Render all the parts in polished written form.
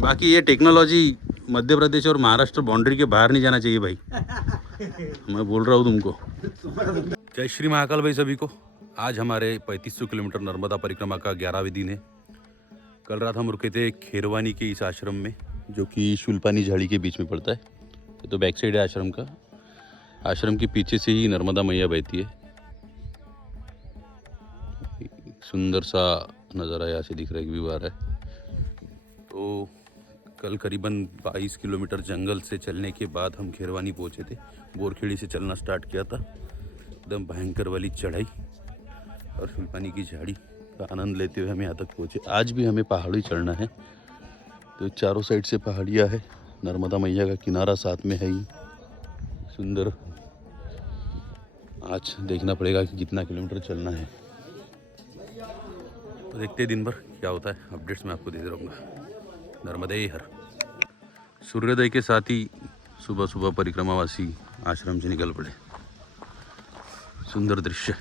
बाकी ये टेक्नोलॉजी मध्य प्रदेश और महाराष्ट्र बाउंड्री के बाहर नहीं जाना चाहिए भाई। मैं बोल रहा हूँ तुमको। जय श्री महाकाल भाई सभी को। आज हमारे 3500 किलोमीटर नर्मदा परिक्रमा का 11वें दिन है। कल रात हम रुके थे खेरवानी के इस आश्रम में, जो कि शुल्पानी झाड़ी के बीच में पड़ता है। ये तो बैक साइड है आश्रम का। आश्रम के पीछे से ही नर्मदा मैया बहती है। सुंदर सा नज़ारा यहाँ से दिख रहा है, व्यू आ रहा है। तो कल करीबन 22 किलोमीटर जंगल से चलने के बाद हम खेरवानी पहुँचे थे। बोरखेड़ी से चलना स्टार्ट किया था, एकदम भयंकर वाली चढ़ाई, और शुल्पानी की झाड़ी का आनंद लेते हुए हम यहाँ तक पहुँचे। आज भी हमें पहाड़ी चढ़ना है, तो चारों साइड से पहाड़ियाँ है, नर्मदा मैया का किनारा साथ में है ही। सुंदर। आज देखना पड़ेगा कि कितना किलोमीटर चलना है, तो देखते हैं दिन भर क्या होता है। अपडेट्स मैं आपको देते रहूँगा। नर्मदे हर। सूर्योदय के साथ ही सुबह सुबह परिक्रमावासी आश्रम से निकल पड़े। सुंदर दृश्य।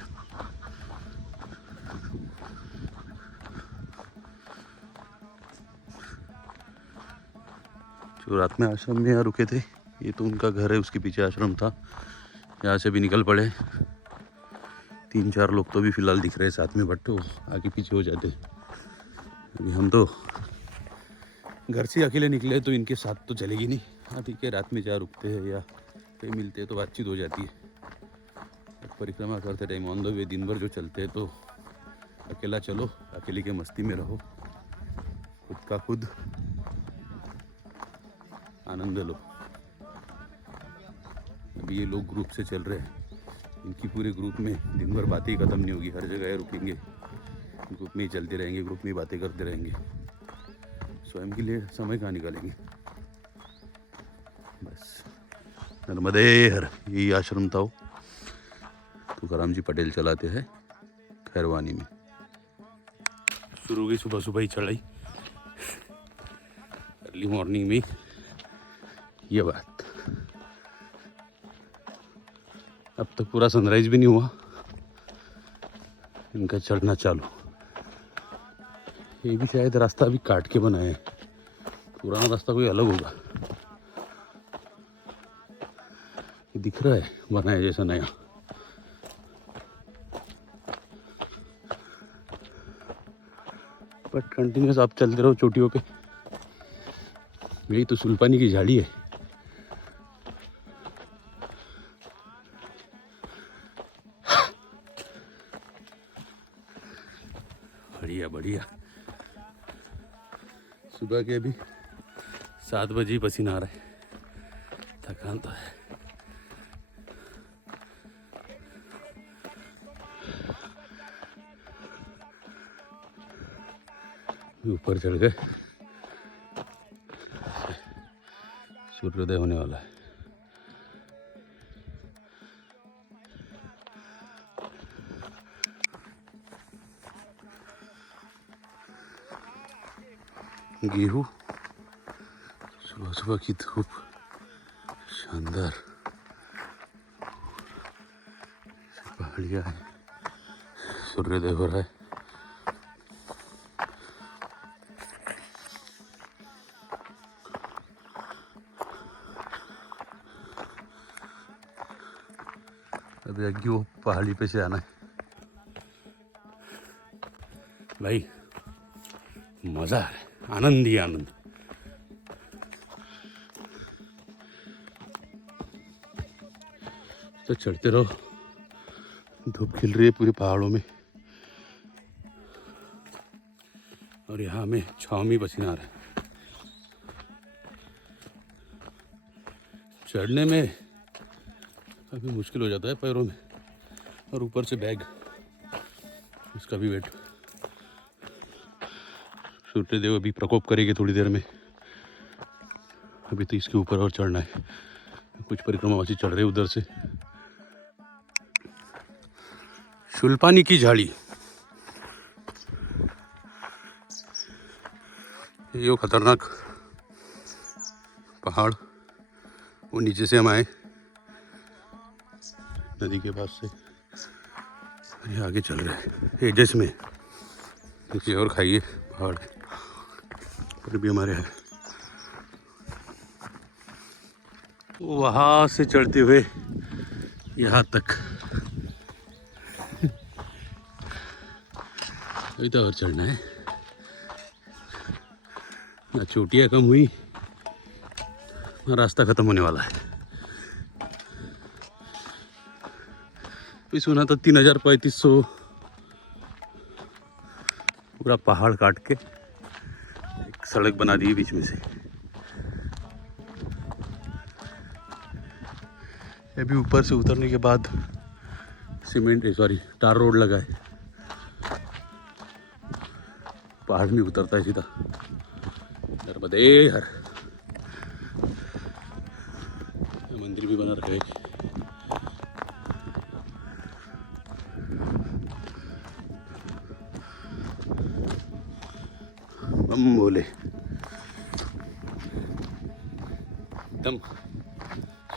जो रात में आश्रम में यहाँ रुके थे, ये तो उनका घर है, उसके पीछे आश्रम था। यहाँ से भी निकल पड़े। 3-4 लोग तो भी फिलहाल दिख रहे हैं साथ में, बट तो आगे पीछे हो जाते। अभी हम तो घर से अकेले निकले, तो इनके साथ तो चलेगी नहीं। हाँ ठीक है, रात में जहाँ रुकते हैं या कहीं मिलते हैं तो बातचीत हो जाती है। परिक्रमा करते टाइम ऑन द वे दिन भर जो चलते हैं, तो अकेला चलो, अकेले के मस्ती में रहो, खुद का खुद आनंद लो। अभी ये लोग ग्रुप से चल रहे हैं, इनकी पूरे ग्रुप में दिन भर बातें ही ख़त्म नहीं होगी। हर जगह रुकेंगे, ग्रुप में ही चलते रहेंगे, ग्रुप में ही बातें करते रहेंगे। स्वयं के लिए समय कहाँ निकालेंगे। बस नर्मदे हर। यही आश्रम था वो, तुकाराम जी पटेल चलाते हैं खैरवानी में। शुरू हुई सुबह सुबह ही चढ़ाई, अर्ली मॉर्निंग में। ये बात, अब तक पूरा सनराइज भी नहीं हुआ, इनका चढ़ना चालू। ये भी शायद रास्ता अभी काट के बनाए हैं, पुराना रास्ता कोई अलग होगा। ये दिख रहा है बनाया जैसा नया। बट कंटिन्यूस आप चलते रहो चोटियों पे। यही तो शुल्पानी की झाड़ी है। बढ़िया बढ़िया। सुबह के अभी 7 बजे ही पसीना आ रहा है, थकान तो है। ऊपर चढ़ गए, सूर्योदय होने वाला है। गेहूँ, सुबह सुबह की धूप, शानदार पहाड़ियाँ हैं, सूर्योदय हो रहा है। अभी आगे वो पहाड़ी पे से आना है भाई। मज़ा आ रहा है, आनंद ही आनंद। तो चढ़ते रहो, धूप खिल रही है पूरे पहाड़ों में, और यहाँ में छाँव में पसीना आ रहा है। चढ़ने में काफ़ी मुश्किल हो जाता है पैरों में, और ऊपर से बैग, उसका भी वेट। सूर्यदेव अभी प्रकोप करेंगे थोड़ी देर में। अभी तो इसके ऊपर और चढ़ना है। कुछ परिक्रमावासी चढ़ रहे उधर से। शुल्पानी की झाड़ी, ये खतरनाक पहाड़, वो नीचे से हम आए नदी के पास से, ये आगे चल रहे हैं एजेस में। नीचे और खाइए पहाड़ पर भी हमारे है। वहाँ से चढ़ते हुए यहाँ तक अभी तो और चढ़ना है ना, चोटियाँ कम हुई ना रास्ता ख़त्म होने वाला है। अभी सुना था 3500 पूरा पहाड़ काट के एक सड़क बना दी बीच में से। अभी ऊपर से उतरने के बाद टार रोड लगा है, पहाड़ नहीं उतरता है सीधा। नर्मदे हर मंदिर भी बना रखा है। बम बोले, एकदम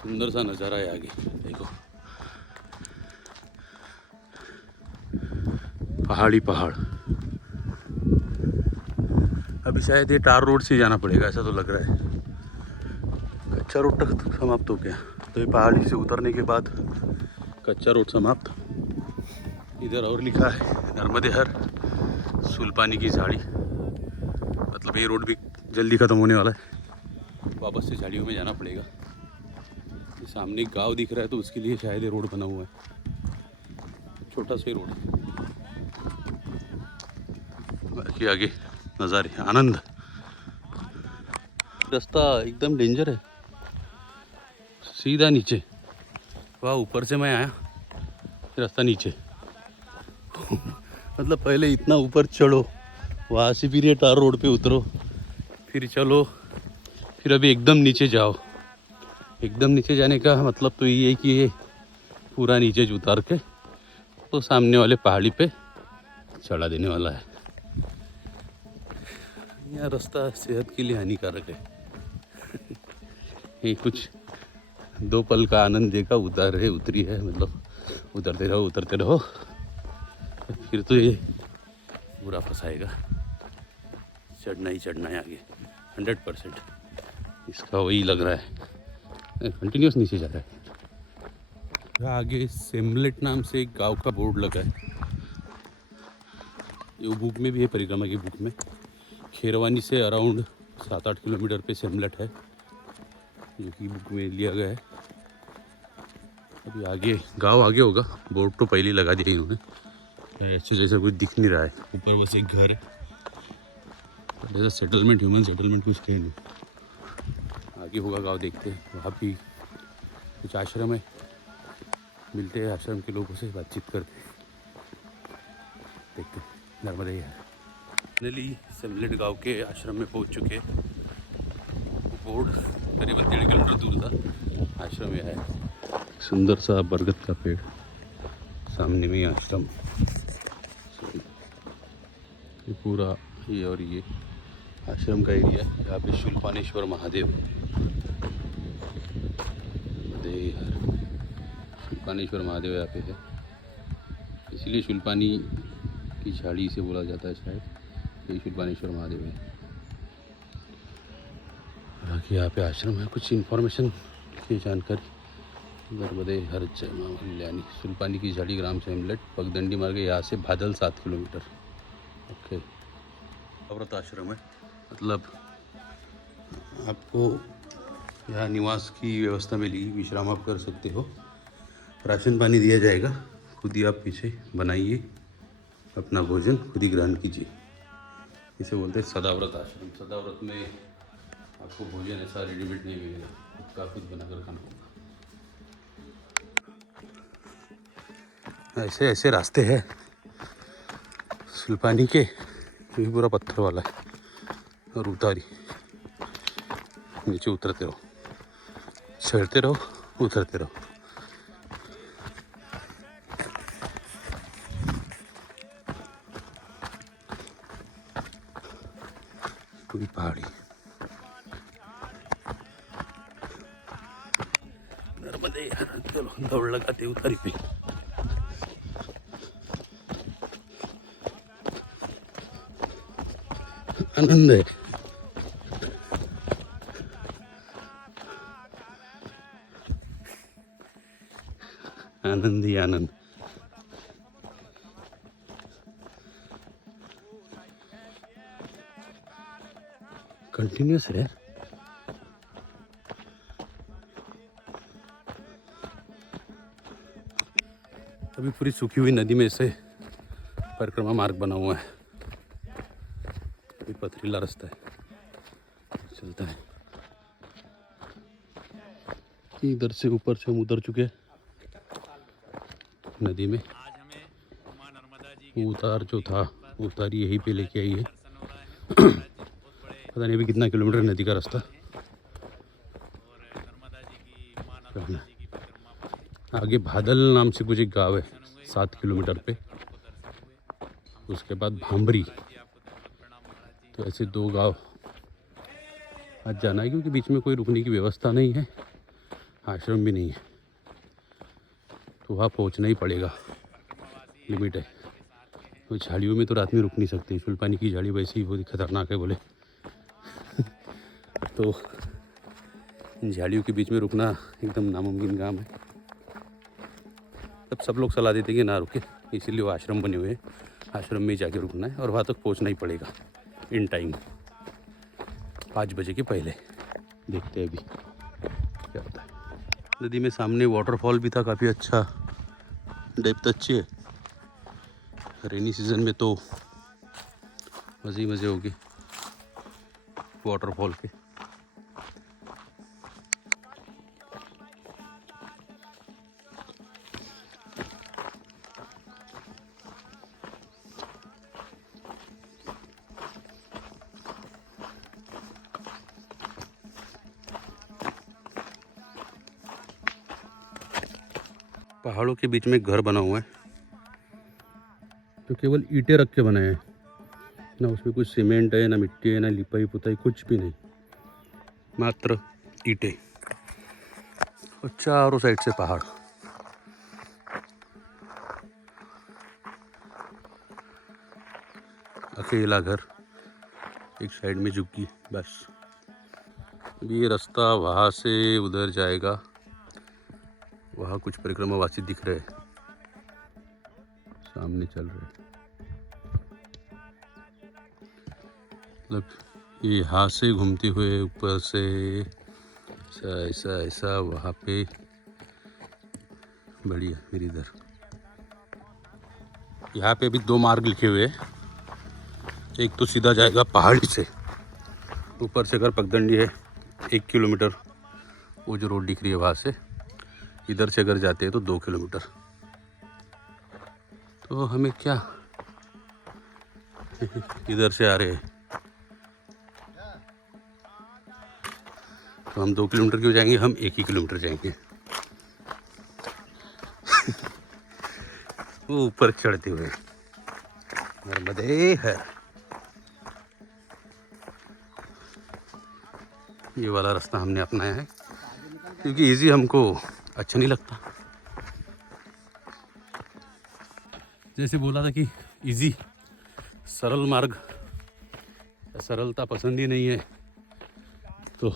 सुंदर सा नज़ारा है आगे देखो, पहाड़ी पहाड़। अभी शायद ये टार रोड से जाना पड़ेगा ऐसा तो लग रहा है। कच्चा रोड तक समाप्त हो गया, तो ये पहाड़ी से उतरने के बाद कच्चा रोड समाप्त। इधर और लिखा है नर्मदे हर सुलपानी की झाड़ी, मतलब ये रोड भी जल्दी ख़त्म होने वाला है, वापस से झाड़ियों में जाना पड़ेगा। ये सामने एक गांव दिख रहा है तो उसके लिए शायद ये रोड बना हुआ है, छोटा सा ही रोड है। बाकी आगे नज़ारे आनंद। रास्ता एकदम डेंजर है, सीधा नीचे। वहाँ ऊपर से मैं आया, रास्ता नीचे मतलब पहले इतना ऊपर चढ़ो, वहाँ से फिर ये टार रोड पे उतरो, फिर चलो, फिर अभी एकदम नीचे जाओ। एकदम नीचे जाने का मतलब तो ये है कि ये पूरा नीचे उतार के तो सामने वाले पहाड़ी पे चढ़ा देने वाला है। यह रास्ता सेहत के लिए हानिकारक है ये कुछ 2 पल का आनंद देगा, उतरी है मतलब उतरते रहो फिर तो ये बुरा फंसाएगा। चढ़ना ही चढ़ना है आगे 100%, इसका वही लग रहा है, कंटिन्यूस नीचे जा रहा है। आगे सेमलेट नाम से एक गांव का बोर्ड लगा है, ये बुक में भी है, परिक्रमा की बुक में। खेरवानी से अराउंड 7-8 किलोमीटर पे सेमलेट है, जो कि बुक में लिया गया है। अभी आगे गांव आगे होगा, बोर्ड तो पहले ही लगा दिया इन्होंने, ऐसे जैसा कुछ दिख नहीं रहा है। ऊपर बस एक घर है, जैसा सेटलमेंट, ह्यूमन सेटलमेंट कुछ है नहीं। आगे होगा गांव, देखते हैं। वहाँ भी कुछ आश्रम है, मिलते हैं आश्रम के लोगों से, बातचीत करते हैं, देखते हैं। नर्मदे है फाइनली सेमलेट गांव के आश्रम में पहुंच चुके हैं। बोर्ड करीबन 1.5 किलोमीटर दूर था, आश्रम में है। सुंदर सा बरगद का पेड़, सामने में आश्रम, ये पूरा ये और ये आश्रम का एरिया। यहाँ पे शूलपानेश्वर महादेव, शूलपानेश्वर महादेव यहाँ पे है, इसलिए शूलपानी की झाड़ी से बोला जाता है शायद, ये शूलपानेश्वर महादेव है। बाकी यहाँ पे आश्रम है, कुछ इन्फॉर्मेशन की जानकारी। नर्मदे हर जय मां कल्याणी, शूलपानी की झाड़ी, ग्राम सेमलेट, पगडंडी मार्ग, यहाँ से भादल 7 किलोमीटर। ओके, अव्रत आश्रम है, मतलब आपको यहाँ निवास की व्यवस्था मिलेगी, विश्राम आप कर सकते हो, राशन पानी दिया जाएगा, खुद ही आप पीछे बनाइए अपना भोजन, खुद ही ग्रहण कीजिए। इसे बोलते हैं सदाव्रत आश्रम। सदाव्रत में आपको भोजन ऐसा रेडीमेड नहीं मिलेगा, खुद का खुद बनाकर खाना होगा। ऐसे ऐसे रास्ते हैं शूलपानी के, ये पूरा पत्थर वाला है, और उतारी नीचे उतरते रहो, चढ़ते रहो, उतरते रहो। पूरी पहाड़ी, नर्मदे हर, चलो दौड़ लगाते उतारी पे। आनंद है। आनंद ही आनंद। कंटिन्यूस है। अभी पूरी सूखी हुई नदी में से परिक्रमा मार्ग बना हुआ है। अभी पथरीला रास्ता है, चलता है। इधर से ऊपर से हम उतर चुके हैं नदी में। उतार जो था उतार यहीं पे लेके आई है। पता नहीं अभी कितना किलोमीटर नदी का रास्ता। आगे भादल नाम से कुछ एक गाँव है 7 किलोमीटर पे, उसके बाद भांबरी। तो ऐसे 2 गांव आज जाना है, क्योंकि बीच में कोई रुकने की व्यवस्था नहीं है, आश्रम भी नहीं है, तो वहाँ पहुँचना ही पड़ेगा, लिमिट है। तो झाड़ियों में तो रात में रुक नहीं सकते, सुल्पानी की झाड़ी वैसे ही बहुत खतरनाक है बोले। तो झाड़ियों के बीच में रुकना एकदम नामुमकिन काम है। तब सब लोग सलाह देते कि ना रुके, इसीलिए वो आश्रम बने हुए हैं, आश्रम में ही जाके रुकना है और वहाँ तक पहुँचना ही पड़ेगा इन टाइम 5 बजे के पहले। देखते हैं अभी क्या होता है। नदी में सामने वाटरफॉल भी था, काफ़ी अच्छा, डेप्थ अच्छी है। रेनी सीजन में तो मज़े ही मज़े होंगे वाटरफॉल के। पहाड़ों के बीच में एक घर बना हुआ है जो केवल ईंटें रख के बनाए हैं, ना उसमें कुछ सीमेंट है, ना मिट्टी है, ना लिपाई पुताई, कुछ भी नहीं, मात्र ईंटें और चारों साइड से पहाड़। अकेला घर, एक साइड में झुग्गी, बस। अभी ये रास्ता वहाँ से उधर जाएगा, वहाँ कुछ परिक्रमावासी दिख रहे हैं, सामने चल रहे। मतलब ये यहाँ से घूमते हुए ऊपर से ऐसा ऐसा ऐसा वहाँ पे। बढ़िया। फिर इधर यहाँ पे भी 2 मार्ग लिखे हुए हैं। एक तो सीधा जाएगा पहाड़ी से, ऊपर से अगर पगडंडी है 1 किलोमीटर, वो जो रोड दिख रही है वहाँ से। इधर से अगर जाते हैं तो 2 किलोमीटर। तो हमें क्या इधर से आ रहे हैं तो हम 2 किलोमीटर क्यों जाएंगे, हम 1 ही किलोमीटर जाएंगे। वो ऊपर चढ़ते हुए नर्मदे है। ये वाला रास्ता हमने अपनाया है क्योंकि इजी हमको अच्छा नहीं लगता। जैसे बोला था कि इजी सरल मार्ग, सरलता पसंद ही नहीं है, तो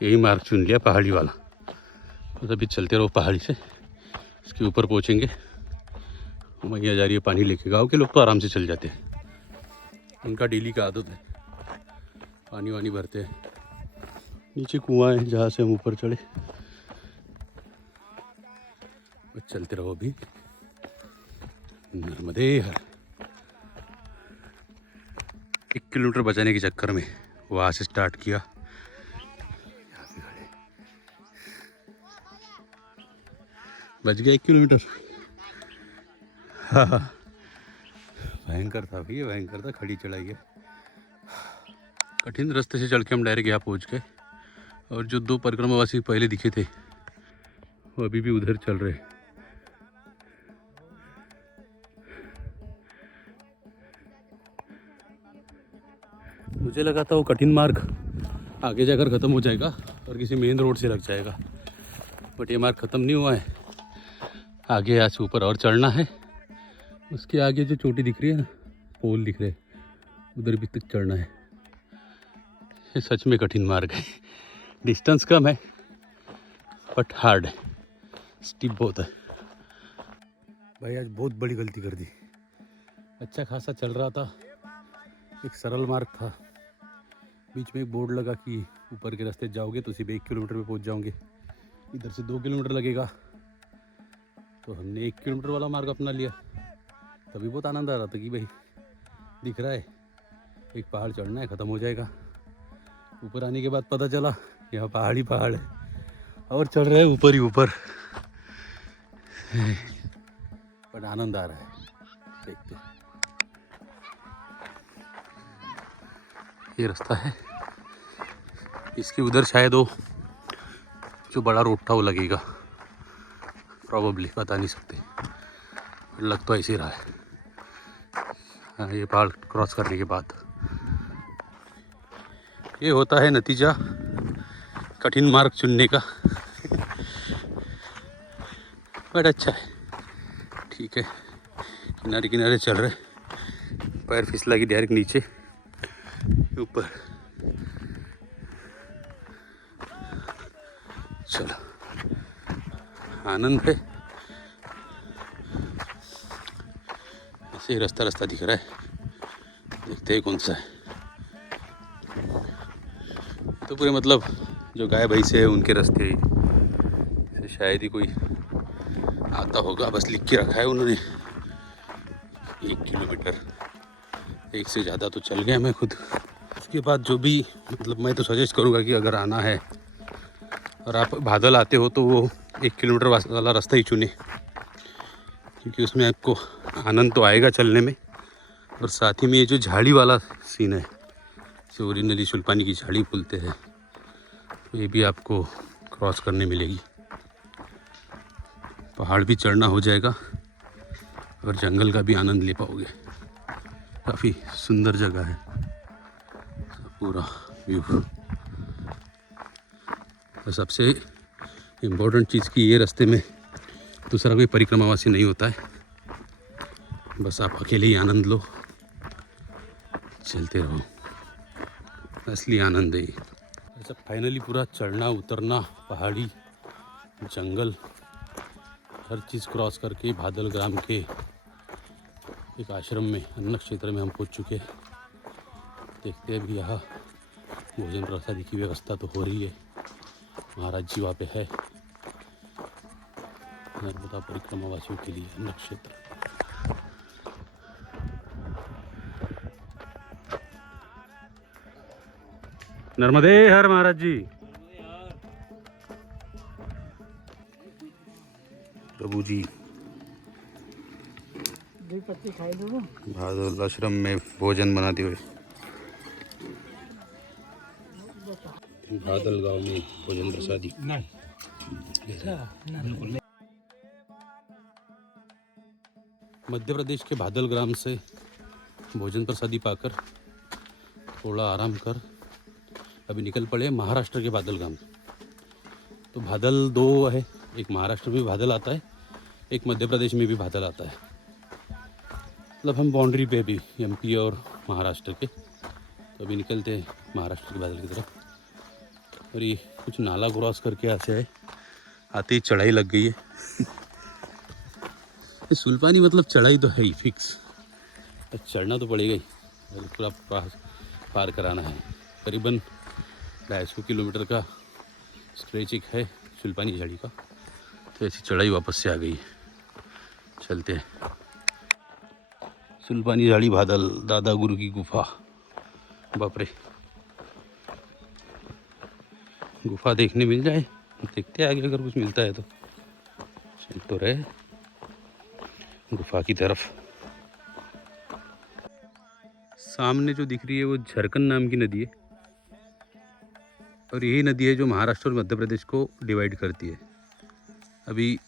यही मार्ग चुन लिया, पहाड़ी वाला। तो अभी चलते रहो पहाड़ी से, इसके ऊपर पहुँचेंगे। मैया जा रही है पानी लेके। गाँव के लोग तो आराम से चल जाते हैं, उनका डेली का आदत है, पानी वानी भरते हैं। नीचे कुआं है जहाँ से हम ऊपर चढ़े। बस चलते रहो अभी, नर्मदे हर। 1 किलोमीटर बचाने के चक्कर में वहाँ से स्टार्ट किया। बच गया 1 किलोमीटर। हाँ, भयंकर था भैया, भयंकर था। खड़ी चढ़ाई है, कठिन रास्ते से चढ़ के हम डायरेक्ट यहाँ पहुँच गए। और जो 2 परिक्रमावासी पहले दिखे थे वो अभी भी उधर चल रहे। मुझे लगा था वो कठिन मार्ग आगे जाकर ख़त्म हो जाएगा और किसी मेन रोड से लग जाएगा, बट ये मार्ग ख़त्म नहीं हुआ है। आगे यहाँ से ऊपर और चढ़ना है। उसके आगे जो चोटी दिख रही है ना, पोल दिख रहे, उधर भी तक चढ़ना है। ये सच में कठिन मार्ग है। डिस्टेंस कम है बट हार्ड है, स्टीप बहुत है। भाई आज बहुत बड़ी गलती कर दी। अच्छा खासा चल रहा था, एक सरल मार्ग था, बीच में एक बोर्ड लगा कि ऊपर के रास्ते जाओगे तो सिर्फ 1 किलोमीटर में पहुंच जाओगे, इधर से 2 किलोमीटर लगेगा। तो हमने 1 किलोमीटर वाला मार्ग अपना लिया। तभी बहुत आनंद आ रहा था कि भाई दिख रहा है एक पहाड़ चढ़ना है, ख़त्म हो जाएगा। ऊपर आने के बाद पता चला यहाँ पहाड़ ही पहाड़ है और चढ़ रहे हैं ऊपर ही ऊपर। बट आनंद आ रहा है देखते। ये रास्ता है, इसके उधर शायद वो जो बड़ा रोड था वो लगेगा, प्रॉबेबली, बता नहीं सकते, लग तो ऐसे ही रहा है। हाँ, ये पहाड़ क्रॉस करने के बाद ये होता है नतीजा कठिन मार्ग चुनने का। बट अच्छा है, ठीक है, किनारे किनारे चल रहे, पैर फिसला की डायरेक्ट नीचे ऊपर। चलो, आनंद है। ऐसे ही रास्ता दिख रहा है, देखते हैं कौन सा है। तो पूरे मतलब जो गाय भैंसे है उनके रास्ते से शायद ही कोई आता होगा, बस लिख के रखा है उन्होंने 1 किलोमीटर। एक से ज़्यादा तो चल गया मैं खुद। उसके बाद जो भी मतलब मैं तो सजेस्ट करूँगा कि अगर आना है और आप बादल आते हो तो वो 1 किलोमीटर वाला रास्ता ही चुने, क्योंकि उसमें आपको आनंद तो आएगा चलने में, और साथ ही में ये जो झाड़ी वाला सीन है, जो ओरिजिनली शुल्पानी की झाड़ी बोलते हैं, तो ये भी आपको क्रॉस करने मिलेगी। पहाड़ भी चढ़ना हो जाएगा और जंगल का भी आनंद ले पाओगे। काफ़ी सुंदर जगह है, पूरा व्यू। और सबसे इम्पोर्टेंट चीज़ की ये रास्ते में दूसरा कोई परिक्रमावासी नहीं होता है, बस आप अकेले ही आनंद लो, चलते रहो, असली आनंद है। ऐसा फाइनली पूरा चढ़ना उतरना, पहाड़ी, जंगल, हर चीज़ क्रॉस करके भादल ग्राम के एक आश्रम में, अन्न क्षेत्र में हम पहुंच चुके हैं। देखते हैं भी यहाँ भोजन प्रसादी की व्यवस्था तो हो रही है, महाराज जी वहाँ पे है, नर्मदा परिक्रमा वासियों के लिए अन्न क्षेत्र। नर्मदे हर महाराज जी। प्रभु जी भादल आश्रम में भोजन बनाते हुए, भादल गांव में भोजन प्रसादी। मध्य प्रदेश के भादल ग्राम से भोजन प्रसादी पाकर थोड़ा आराम कर अभी निकल पड़े महाराष्ट्र के भादल ग्राम। तो भादल 2 है, एक महाराष्ट्र में भी भादल आता है, एक मध्य प्रदेश में भी भादल आता है। मतलब हम बाउंड्री पे भी एमपी और महाराष्ट्र के, तो अभी निकलते हैं महाराष्ट्र के भादल की तरफ। और ये कुछ नाला क्रॉस करके ऐसे है, आते ही चढ़ाई लग गई है। सुल्पानी मतलब चढ़ाई तो है ही फिक्स, तो चढ़ना तो पड़ेगा ही, पूरा पार कराना है। करीबन 250 किलोमीटर का स्ट्रेच एक है सुल्पानी झाड़ी का। तो ऐसी चढ़ाई वापस से आ गई है, चलते हैं। सुल्पानी झाड़ी भादल, दादा गुरु की गुफा। बाप रे, गुफा देखने मिल जाए, देखते हैं आगे अगर कुछ मिलता है तो। चल तो रहे गुफा की तरफ। सामने जो दिख रही है वो झरकन नाम की नदी है, और यही नदी है जो महाराष्ट्र और मध्य प्रदेश को डिवाइड करती है। अभी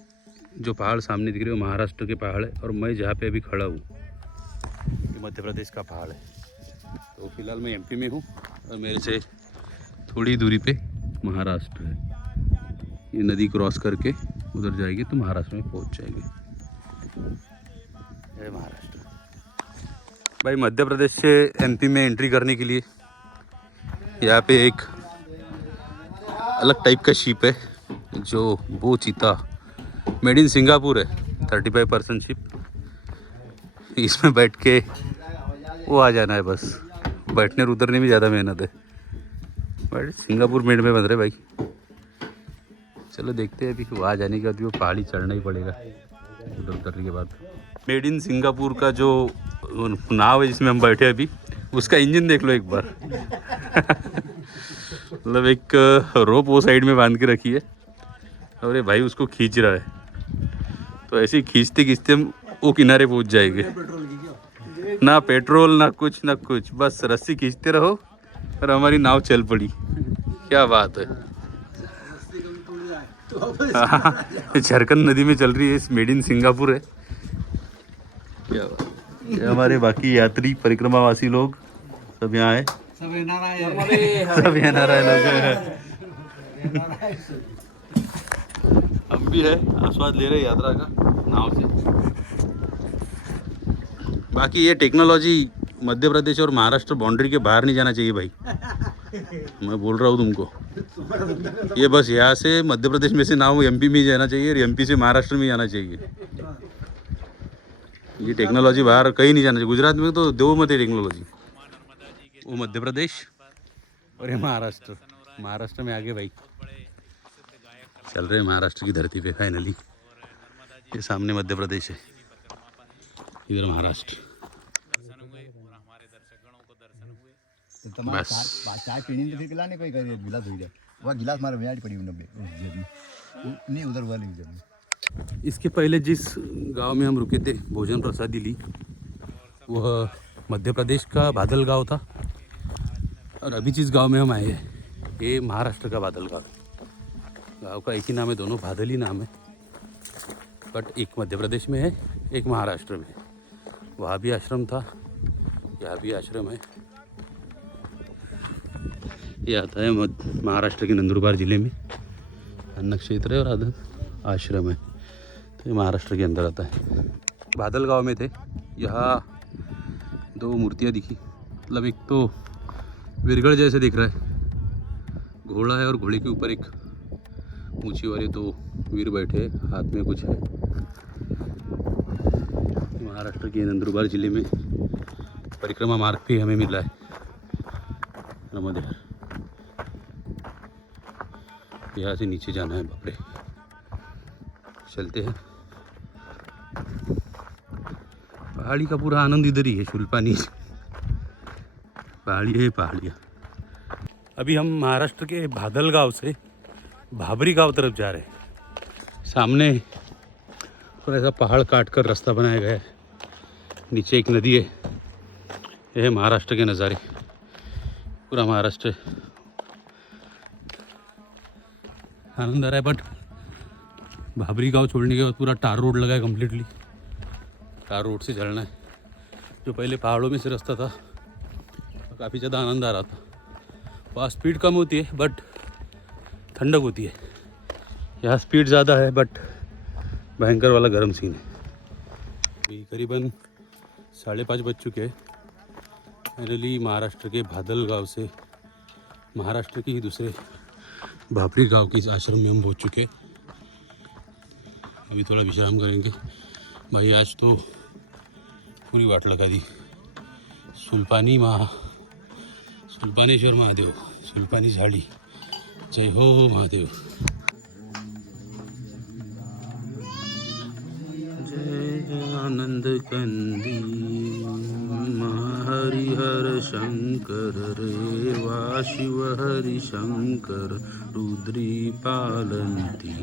जो पहाड़ सामने दिख रहे हो महाराष्ट्र के पहाड़ है, और मैं जहाँ पे अभी खड़ा हूँ ये मध्य प्रदेश का पहाड़ है। तो फिलहाल मैं एमपी में हूँ और मेरे से थोड़ी दूरी पे महाराष्ट्र है। ये नदी क्रॉस करके उधर जाएगी तो महाराष्ट्र में पहुँच जाएगी। जय महाराष्ट्र। भाई मध्य प्रदेश से एमपी में एंट्री करने के लिए यहाँ पे एक अलग टाइप का शिप है जो बो चीता मेड इन सिंगापुर है। 35% शिप, इसमें बैठ के वो आ जाना है बस। बैठने और उतरने में ज़्यादा मेहनत है। बट सिंगापुर मेड में बन रहे भाई। चलो देखते हैं अभी वहाँ जाने के बाद भी वो पहाड़ी चढ़ना ही पड़ेगा उधर उतरने के बाद। मेड इन सिंगापुर का जो नाव है जिसमें हम बैठे अभी, उसका इंजन देख लो एक बार। मतलब एक रोप वो साइड में बांध के रखी है और ये भाई उसको खींच रहा है। तो ऐसे ही खींचते खींचते हम वो किनारे पहुंच जाएंगे। ना पेट्रोल ना कुछ, बस रस्सी खींचते रहो और हमारी नाव चल पड़ी। क्या बात है। झारखंड नदी में चल रही है, इस मेड इन सिंगापुर है। क्या बात। ये हमारे बाकी यात्री परिक्रमावासी लोग सब यहाँ है, सब एनआरआई लोग हैं। हम भी है, आस्वाद ले रहे हैं यात्रा का नाव से। बाकी ये टेक्नोलॉजी मध्य प्रदेश और महाराष्ट्र बाउंड्री के बाहर नहीं जाना चाहिए भाई। मैं बोल रहा हूँ तुमको, ये बस यहाँ से मध्य प्रदेश में से नाव एमपी में ही जाना चाहिए और एमपी से महाराष्ट्र में जाना चाहिए। ये टेक्नोलॉजी बाहर कहीं नहीं जाना चाहिए। गुजरात में तो दो मत है टेक्नोलॉजी, वो मध्य प्रदेश और ये महाराष्ट्र। महाराष्ट्र में आगे भाई चल रहे हैं महाराष्ट्र की धरती पे फाइनली। ये सामने मध्य प्रदेश है, इधर महाराष्ट्र। बस चाय पीनी तो फिर पिलाने कोई करे गिलास हो जाए। वह गिलास मारे में पड़ी नहीं उधर वाले उधर। इसके पहले जिस गांव में हम रुके थे, भोजन प्रसादी ली, वह मध्य प्रदेश का बादल गांव था। और अभी जिस गांव में हम आए हैं ये महाराष्ट्र का बादल गांव है। गांव का एक ही नाम है, दोनों बादल ही नाम है, बट एक मध्य प्रदेश में है एक महाराष्ट्र में है। वहाँ भी आश्रम था, यहाँ भी आश्रम है। ये आता है महाराष्ट्र के नंदुरबार ज़िले में, अन्न क्षेत्र है और आधा आश्रम है, तो ये महाराष्ट्र के अंदर आता है। बादल गांव में थे, यहाँ दो मूर्तियाँ दिखी। मतलब एक तो वीरगढ़ जैसे दिख रहा है, घोड़ा है और घोड़े के ऊपर एक ऊंची वाले दो वीर बैठे, हाथ में कुछ है। महाराष्ट्र के नंदुरबार ज़िले में परिक्रमा मार्ग भी हमें मिला है। नमोदय, यहाँ से नीचे जाना है। बापरे, चलते हैं। पहाड़ी का पूरा आनंद इधर ही है, शूलपानी पहाड़ी है, पहाड़ियाँ। अभी हम महाराष्ट्र के बादल गांव से भाबरी गांव तरफ जा रहे हैं। सामने थोड़ा सा पहाड़ काट कर रास्ता बनाया गया है, नीचे एक नदी है। यह है महाराष्ट्र के नज़ारे, पूरा महाराष्ट्र है। आनंद आ रहा है। बट भाबरी गांव छोड़ने के बाद पूरा टार रोड लगा है कम्प्लीटली। टार रोड से चलना है, जो पहले पहाड़ों में से रास्ता था। तो काफ़ी ज़्यादा आनंद आ रहा था। वहाँ स्पीड कम होती है बट ठंडक होती है। यहाँ स्पीड ज़्यादा है बट भयंकर वाला गर्म सीन है। अभी करीबन 5:30 बज चुके हैं। फाइनली महाराष्ट्र के बादल गांव से महाराष्ट्र के ही दूसरे भाबरी गांव के इस आश्रम में हम पहुँच चुके हैं। अभी थोड़ा विश्राम करेंगे भाई। आज तो पूरी वाट लगा दी। सुल्पानेश्वर महादेव, सुल्पानी झाड़ी, जय हो महादेव। जय आनंद कंदी हरिहर शंकर रेवा शिव हरि शंकर रुद्री पालंती।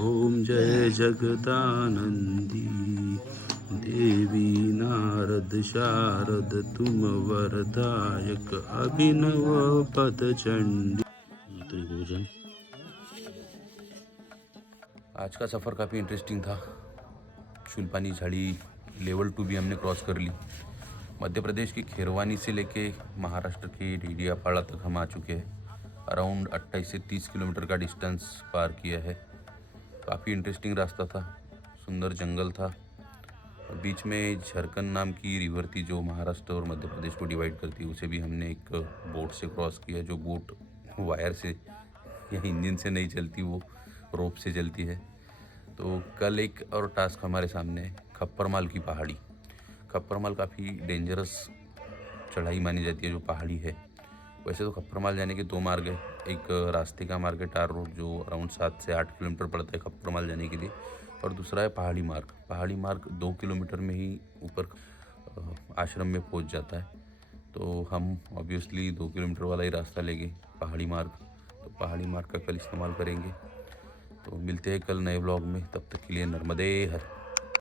ओम जय जगदानंदी देवी नारद शारद तुम वरदायक अभिनव पद चंडी। त्रिभुजन। आज का सफ़र काफ़ी इंटरेस्टिंग था। शूलपानी झाड़ी लेवल 2 भी हमने क्रॉस कर ली। मध्य प्रदेश की खैरवानी से लेके महाराष्ट्र के डेडियापाड़ा तक हम आ चुके हैं। अराउंड 28 से 30 किलोमीटर का डिस्टेंस पार किया है। काफ़ी इंटरेस्टिंग रास्ता था, सुंदर जंगल था। बीच में झारखंड नाम की रिवर थी जो महाराष्ट्र और मध्य प्रदेश को डिवाइड करती है। उसे भी हमने एक बोट से क्रॉस किया, जो बोट वायर से या इंजन से नहीं चलती, वो रोप से चलती है। तो कल एक और टास्क हमारे सामने है, खप्परमाल की पहाड़ी। खप्परमाल काफ़ी डेंजरस चढ़ाई मानी जाती है जो पहाड़ी है। वैसे तो खप्परमाल जाने के 2 मार्ग है। एक रास्ते का मार्ग है टार रोड जो अराउंड 7 से 8 किलोमीटर पड़ता है खप्परमाल जाने के लिए, और दूसरा है पहाड़ी मार्ग। पहाड़ी मार्ग 2 किलोमीटर में ही ऊपर आश्रम में पहुंच जाता है। तो हम ऑब्वियसली 2 किलोमीटर वाला ही रास्ता लेंगे, पहाड़ी मार्ग। तो पहाड़ी मार्ग का कल इस्तेमाल करेंगे। तो मिलते हैं कल नए ब्लॉग में, तब तक के लिए नर्मदे हर।